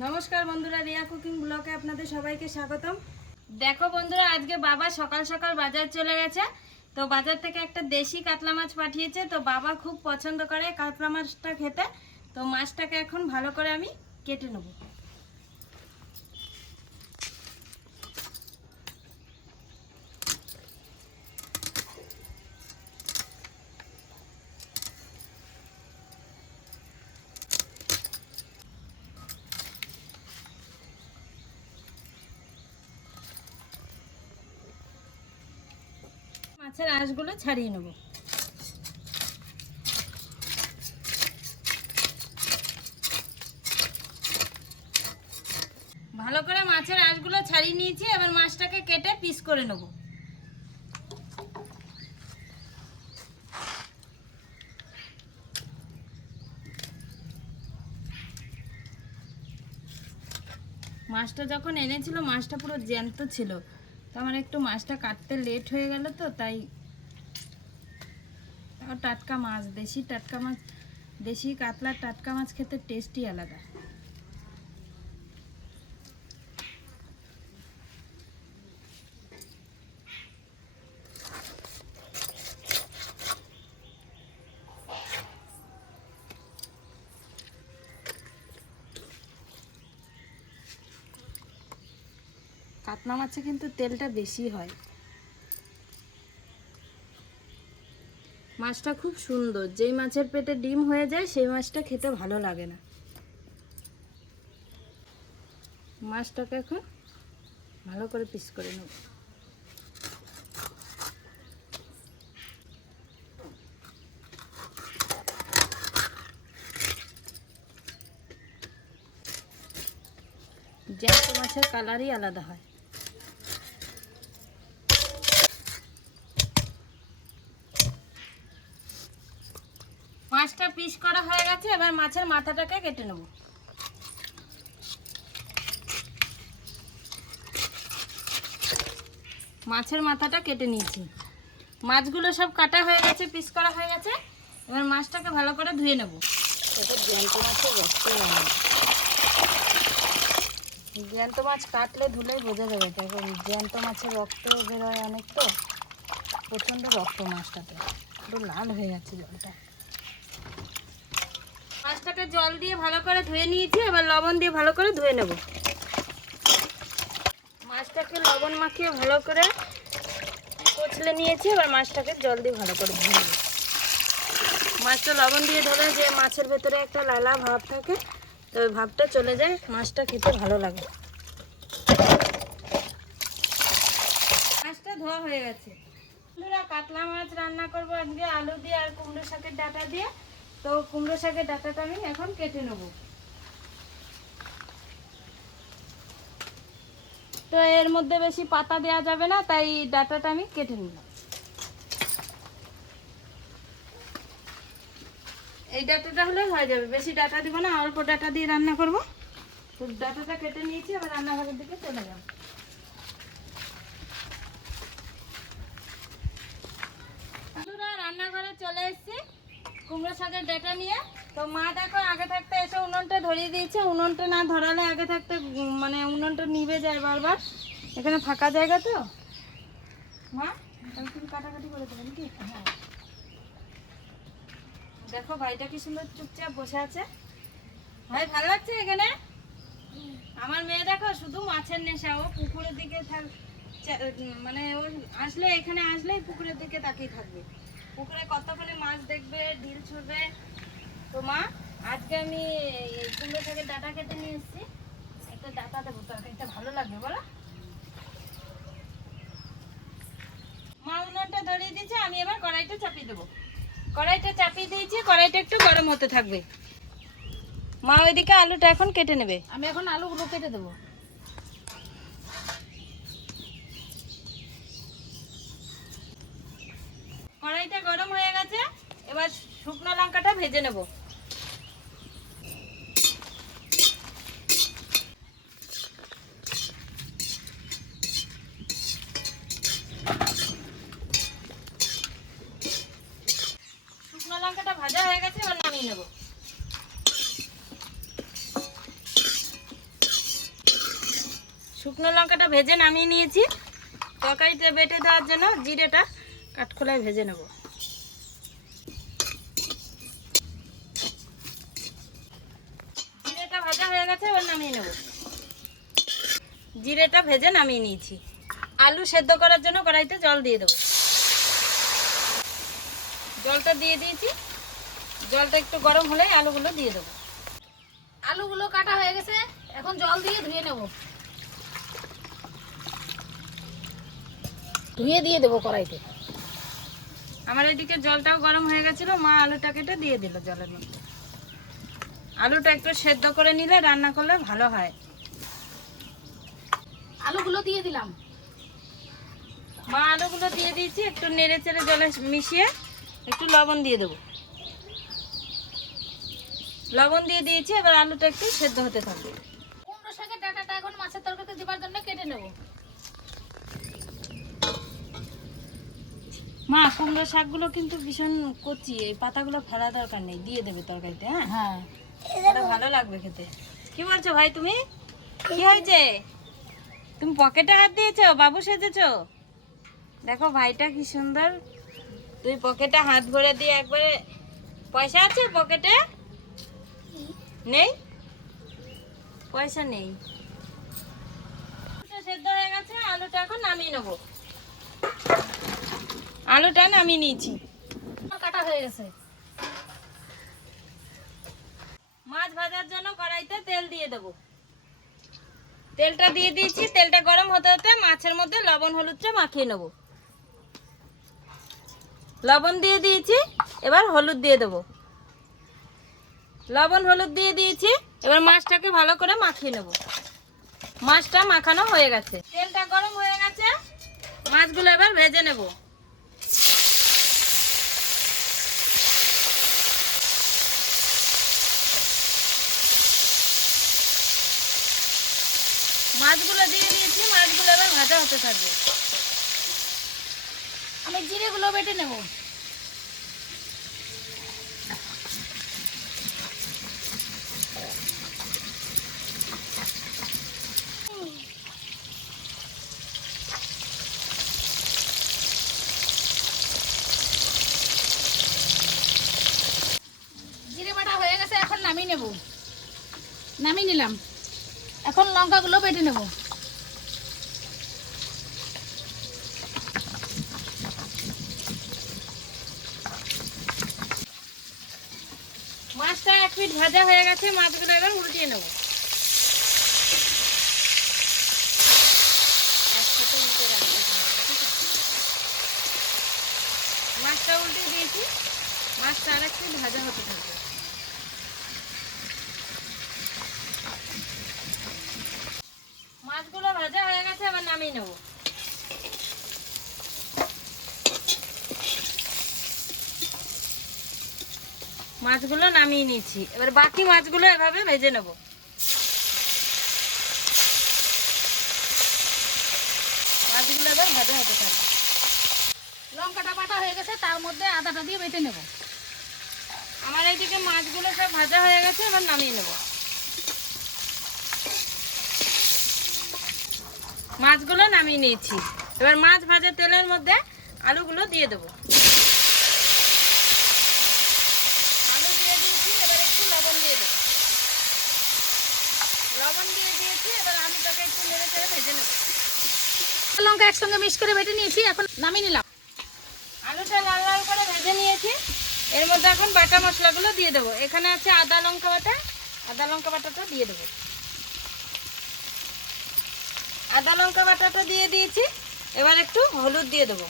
নমস্কার বন্ধুরা, রিয়া কুকিং ব্লগে আপনাদের সবাইকে স্বাগতম। দেখো বন্ধুরা, আজকে বাবা সকাল সকাল বাজার চলে গেছে। তো বাজার থেকে একটা দেশি কাতলা মাছ পাঠিয়েছে। তো বাবা খুব পছন্দ করে কাতলা মাছটা খেতে। তো মাছটাকে এখন ভালো করে আমি কেটে নেব। মাছের আঁশগুলো ছাড়িয়ে নেব। ভালো করে মাছের আঁশগুলো ছাড়িয়ে নিয়েছি। এবার মাছটাকে কেটে পিস করে নেব। মাছটা যখন এনেছিল মাছটা পুরো জ্যান্ত ছিল। তো আমার একটু মাছটা কাটতে লেট হয়ে গেল, তো তাই টাটকা মাছ, দেশি টাটকা মাছ, দেশি কাতলার টাটকা মাছ খেতে টেস্টই আলাদা। কাতলা মাছে কিন্তু তেলটা বেশি হয়। মাছটা খুব সুন্দর, যেই মাছের পেটে ডিম হয়ে যায় সেই মাছটা খেতে ভালো লাগে না। মাছটাকে এখন ভালো করে পিস করে নেব। জ্যান্ত মাছের কালারই আলাদা হয়। মাছটা পিস করা হয়ে গেছে। এবার মাছের মাথাটাকে কেটে নেব। মাছের মাথাটা কেটে নিয়েছি। মাছগুলো সব কাটা হয়ে গেছে, পিস করা হয়ে গেছে। এবার মাছটাকে ভালো করে ধুয়ে নেব। এটা জ্যান্ত মাছের রক্ত, জ্যান্ত মাছ কাটলে ধুলেই বোঝা যাবে। দেখো জ্যান্ত মাছের রক্ত বেরোয় অনেক, তো প্রচণ্ড রক্ত মাছটাতে, পুরো লাল হয়ে যাচ্ছে জলটা। মাছটাকে জল দিয়ে ভালো করে ধুয়ে নিয়েছি। এবার লবণ দিয়ে ভালো করে ধুয়ে নেব। মাছটাকে লবণ মাখিয়ে ভালো করে কচলে নিয়েছি। এবার মাছটাকে জল দিয়ে ভালো করে ধুয়ে নেব। মাছটা লবণ দিয়ে ধরে যে মাছের ভেতরে একটা লালা ভাব থাকে, তো ওই ভাবটা চলে যায়, মাছটা খেতে ভালো লাগে। মাছটা ধোয়া হয়ে গেছে। বন্ধুরা, কাতলা মাছ রান্না করবো আজকে আলু দিয়ে আর কুমড়ো শাকের ডাঁটা দিয়ে। তো কুমড়ো শাকের ডাঁটাটা আমি এখন কেটে নেব। তো এর মধ্যে বেশি পাতা দেওয়া যাবে না, তাই ডাঁটাটা আমি কেটে নিলাম। এই ডাঁটাটা হলে হয়ে যাবে, বেশি ডাঁটা দিব না, অল্প ডাঁটা দিয়ে রান্না করব। তো ডাঁটাটা কেটে নিয়েছি। এবার রান্নাঘরের দিকে চলে যাব। বন্ধুরা, রান্নাঘরে চলে এসেছি কুমড়ো শাকের ডাঁটা নিয়ে। তো মা দেখো আগে থাকতে এসে উনুনটা ধরিয়ে দিয়েছে। উনুনটা না ধরালে আগে থাকতে মানে উনুনটা নিভে যায় বারবার। এখানে ফাঁকা জায়গা তো। মা তুমি কাটাকাটি করে দেবেন কি? হ্যাঁ, দেখো ভাইটা কি সুন্দর চুপচাপ বসে আছে। ভাই ভালো লাগছে এখানে? আমার মেয়ে দেখো শুধু মাছের নেশা। ও পুকুরের দিকে মানে ও আসলে, এখানে আসলেই পুকুরের দিকে তাকিয়ে থাকবে। পুকুরে কতক্ষণে মাছ দেখবে, ঢিল ছুঁড়বে। তো মা, আজকে আমি কুমড়ো শাকের ডাঁটা কেটে নিয়ে এসেছি। একটা ডাঁটা দেবো, তরকারিটা ভালো লাগবে বলো? মা উনুনটা ধরিয়ে দিয়েছে, আমি এবার কড়াইটা চাপিয়ে দেবো। কড়াইটা চাপিয়ে দিয়েছি, কড়াইটা একটু গরম হতে থাকবে। মা ওইদিকে আলুটা এখন কেটে নেবে, আমি এখন আলুগুলো কেটে দেবো। কড়াইটা গরম হয়ে গেছে। এবার শুকনো লঙ্কাটা ভেজে নেব। শুকনো লঙ্কাটা ভাজা হয়ে গেছে, এবার নামিয়ে নেব। শুকনো লঙ্কাটা ভেজে নামিয়ে নিয়েছি। তরকারিতে বেটে দেওয়ার জন্য জিরেটা কাঠখোলায় ভেজে নেব। জিরেটা ভাজা হয়ে গেছে, এবার নামিয়ে নেব। জিরেটা ভেজে নামিয়ে নিয়েছি। আলু সেদ্ধ করার জন্য কড়াইতে জল দিয়ে দেবো। জলটা দিয়ে দিয়েছি। জলটা একটু গরম হলে আলুগুলো দিয়ে দেবো। আলুগুলো কাটা হয়ে গেছে, এখন জল দিয়ে ধুয়ে নেব। ধুয়ে দিয়ে দেবো কড়াইতে। আমার এদিকে জলটাও গরম হয়ে গেছিল, মা আলুটা কেটে দিয়ে দিল জলের মধ্যে। আলুটা একটু সেদ্ধ করে নিলে রান্না করলে ভালো হয়। আলুগুলো দিয়ে দিলাম। মা আলুগুলো দিয়ে দিয়েছি, একটু নেড়ে চেড়ে জলে মিশিয়ে একটু লবণ দিয়ে দেবো। লবণ দিয়ে দিয়েছি, এবার আলুটা একটু সেদ্ধ হতে থাকবে। কুমড়ো শাকের ডাঁটাটা এখন মাছের তরকারিতে দেবার জন্য কেটে নেব। মা কুমড়ো শাকগুলো কিন্তু ভীষণ কচি, এই পাতাগুলো ফেলা দরকার নেই, দিয়ে দেবে তরকারিতে। হ্যাঁ হ্যাঁ, এটা ভালো লাগবে খেতে। কি বলছো ভাই তুমি? কি হয়েছে? তুমি পকেটে হাত দিয়েছো, বাবু সেজেছো? দেখো ভাইটা কি সুন্দর। তুই পকেটে হাত ভরে দিয়ে একবারে। পয়সা আছে পকেটে? নেই, পয়সা নেই। সেদ্ধ হয়ে গেছে, আলুটা এখন নামিয়ে নেবো। আলুটা নামিয়ে নিয়েছি। কাটা হয়ে গেছে। মাছ ভাজার জন্য কড়াইতে তেল দিয়ে দেবো। তেলটা দিয়ে দিয়েছি। তেলটা গরম হতে হতে মাছের মধ্যে লবণ হলুদটা মাখিয়ে নেব। লবণ দিয়ে দিয়েছি, এবার হলুদ দিয়ে দেবো। লবণ হলুদ দিয়ে দিয়েছি, এবার মাছটাকে ভালো করে মাখিয়ে নেব। মাছটা মাখানো হয়ে গেছে, তেলটা গরম হয়ে গেছে। মাছগুলো এবার ভেজে নেব। মাছগুলো দিয়ে দিয়েছি, মাছগুলো এবার ভাজা হতে থাকবে। আমি জিরেগুলো বেটে নেব। জিরে বাটা হয়ে গেছে, এখন নামিয়ে নেব। নামিয়ে নিলাম। এখন লঙ্কাগুলো বেটে নেব। মাছটা 1 পিঠ ভাজা হয়ে গেছে, মাছগুলো এবার উল্টিয়ে নেব। একসাথে উল্টে রাখবো, ঠিক আছে? মাছটা উল্টে দিয়েছি। মাছটা আর 1 পিঠ ভাজা হতে থাকবে। মাছগুলো ভাজা হয়ে গেছে, এবার নামিয়ে নেব। মাছগুলো নামিয়ে নিয়েছি, এবার বাকি মাছগুলো এভাবে ভেজে নেব। মাছগুলো এবার ভাজা হতে থাকবে। লঙ্কাটা বাটা হয়ে গেছে, তার মধ্যে আদাটা দিয়ে বেটে নেব। আমার এইদিকে মাছগুলো সব ভাজা হয়ে গেছে, এবার নামিয়ে নেব। মাছগুলো নামিয়ে নিয়েছি, এবার মাছ ভাজা তেলের মধ্যে আলুগুলো দিয়ে দেবো। আলু দিয়ে দিয়েছি, এবার একটু লবণ দিয়ে দেবো। লবণ দিয়ে দিয়েছি, এবার আলুটাকে একটু নেড়ে চেড়ে ভেজে নেব। লঙ্কা একসঙ্গে মিক্স করে বেটে নিয়েছি, এখন নামিয়ে নিলাম। আলুটা লাল লাল করে ভেজে নিয়েছি। এর মধ্যে এখন বাটা মশলাগুলো দিয়ে দেবো। এখানে আছে আদা লঙ্কা বাটা, আদা লঙ্কা বাটাটা দিয়ে দেবো। আদা লঙ্কা বাটাটা দিয়ে দিয়েছি, এবার একটু হলুদ দিয়ে দেবো।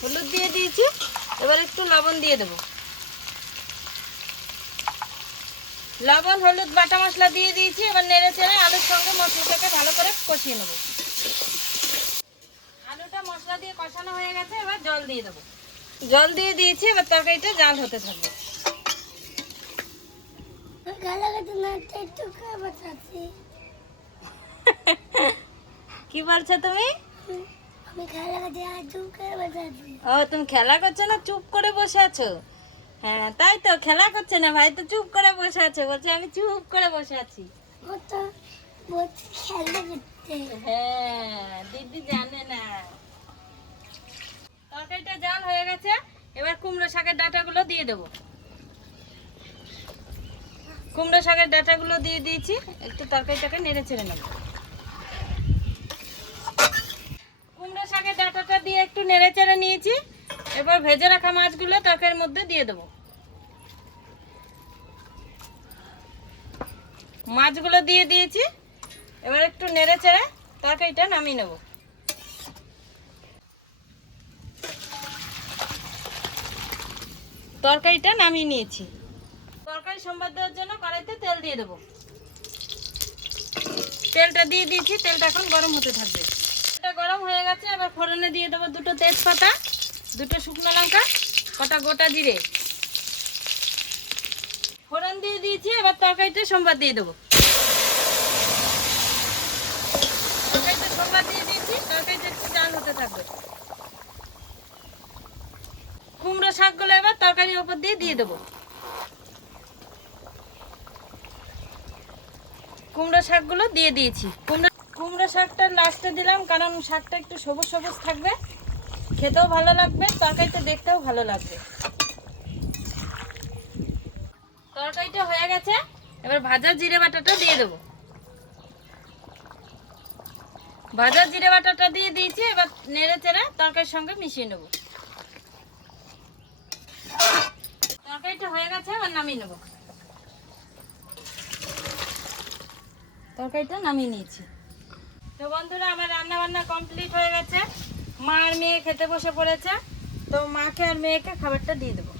হলুদ দিয়ে দিয়েছি, এবার একটু লবণ দিয়ে দেবো। লবণ হলুদ বাটা মশলা দিয়ে দিয়েছি, এবার নেড়ে চেড়ে আলুর সঙ্গে মশলাটাকে ভালো করে কষিয়ে নেব। আলুটা মশলা দিয়ে কষানো হয়ে গেছে, এবার জল দিয়ে দেবো। জল দিয়ে দিয়েছি, এবার তরকারিটা জাল হতে থাকবে। কি বলছো তুমি? ও তুমি খেলা করছো না চুপ করে বসে আছো? হ্যাঁ তাই তো, খেলা করছে না ভাই, তো চুপ করে বসে আছো। বলছে আমি চুপ করে বসে আছি। হ্যাঁ, দিদি জানে না। তরকারিটা জাল হয়ে গেছে, এবার কুমড়ো শাকের ডাঁটাগুলো দিয়ে দেবো। কুমড়ো শাকের ডাঁটাগুলো দিয়ে দিয়েছি, একটু তরকারিটাকে নেড়ে ছেড়ে নেব। কুমড়ো শাকের ডাঁটাটা দিয়ে একটু নেড়ে চেড়ে নিয়েছি, এবার ভেজে রাখা মাছগুলো তরকারির মধ্যে দিয়ে দেবো। মাছগুলো দিয়ে দিয়েছি, এবার একটু নেড়ে চেড়ে তরকারিটা নামিয়ে নেব। তরকারিটা নামিয়ে নিয়েছি। তরকারি সম্বাদ দেওয়ার জন্য কড়াইতে তেল দিয়ে দেবো। তেলটা দিয়ে দিয়েছি, তেলটা এখন গরম হতে থাকবে। তেলটা গরম হয়ে গেছে, এবার ফোড়নে দিয়ে দেবো 2টো তেজপাতা, 2টো শুকনো লঙ্কা, কটা গোটা জিরে। ফোড়ন দিয়ে দিয়েছি, এবার তরকারিটা সম্বাদ দিয়ে দেবো। তরকারিটা সম্বাদ দিয়ে দিয়েছি, তরকারিটা একটু জাল হতে থাকবে। কুমড়ো শাকগুলো এবার তরকারির উপর দিয়ে দেবো। কুমড়ো শাকগুলো দিয়ে দিয়েছি। কুমড়ো শাকটা লাস্টে দিলাম, কারণ শাকটা একটু সবুজ সবুজ থাকবে, খেতেও ভালো লাগবে, তরকারিটা দেখতেও ভালো লাগবে। তরকারিটা হয়ে গেছে, এবার ভাজা জিরে বাটাটা দিয়ে দেবো। ভাজা জিরে বাটাটা দিয়ে দিয়েছি, এবার নেড়ে চেড়ে তরকারির সঙ্গে মিশিয়ে নেব। তরকারিটা হয়ে গেছে, এবার নামিয়ে নেব। তরকারিটা নামিয়ে নিয়েছি। তো বন্ধুরা, আমার রান্না বান্না কমপ্লিট হয়ে গেছে। মা আর মেয়ে খেতে বসে পড়েছে, তো মাকে আর মেয়েকে খাবারটা দিয়ে দেবো।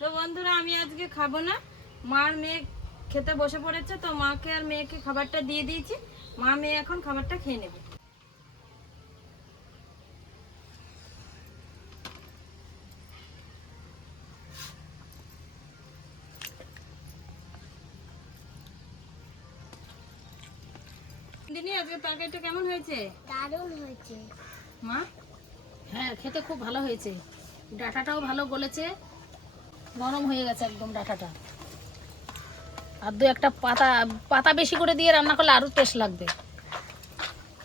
তো বন্ধুরা, আমি আজকে খাবো না, মা আর মেয়ে খেতে বসে পড়েছে, তো মাকে আর মেয়েকে খাবারটা দিয়ে দিয়েছি। মা মেয়ে এখন খাবারটা খেয়ে নেবে। দিদি, আজকে তরকারিটা কেমন হয়েছে? দারুণ হয়েছে মা? হ্যাঁ, খেতে খুব ভালো হয়েছে। ডাঁটাটাও ভালো গলেছে, নরম হয়ে গেছে একদম ডাঁটাটা। আর 2-1টা পাতা বেশি করে দিয়ে রান্না করলে আরো টেস্ট লাগবে।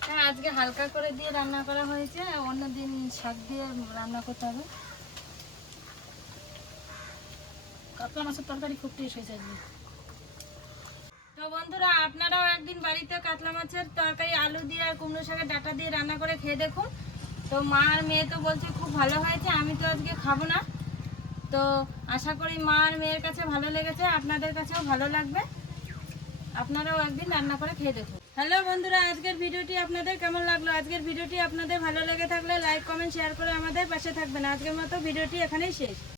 হ্যাঁ, আজকে হালকা করে দিয়ে রান্না করা হয়েছে, অন্যদিন শাক দিয়ে রান্না করতে হবে। কাতলা মাছের তরকারি খুব টেস্ট হয়েছে আজকে। তো বন্ধুরা, আপনারাও একদিন বাড়িতে কাতলা মাছের তরকারি আলু দিয়ে আর কুমড়ো শাকের ডাঁটা দিয়ে রান্না করে খেয়ে দেখুন। তো মা আর মেয়ে তো বলছে খুব ভালো হয়েছে, আমি তো আজকে খাবো না। তো আশা করি মা আর মেয়ের কাছে ভালো লেগেছে, আপনাদের কাছেও ভালো লাগবে। আপনারাও একদিন রান্না করে খেয়ে দেখুন। হ্যালো বন্ধুরা, আজকের ভিডিওটি আপনাদের কেমন লাগলো? আজকের ভিডিওটি আপনাদের ভালো লেগে থাকলে লাইক, কমেন্ট, শেয়ার করে আমাদের পাশে থাকবেন। আজকের মতো ভিডিওটি এখানেই শেষ।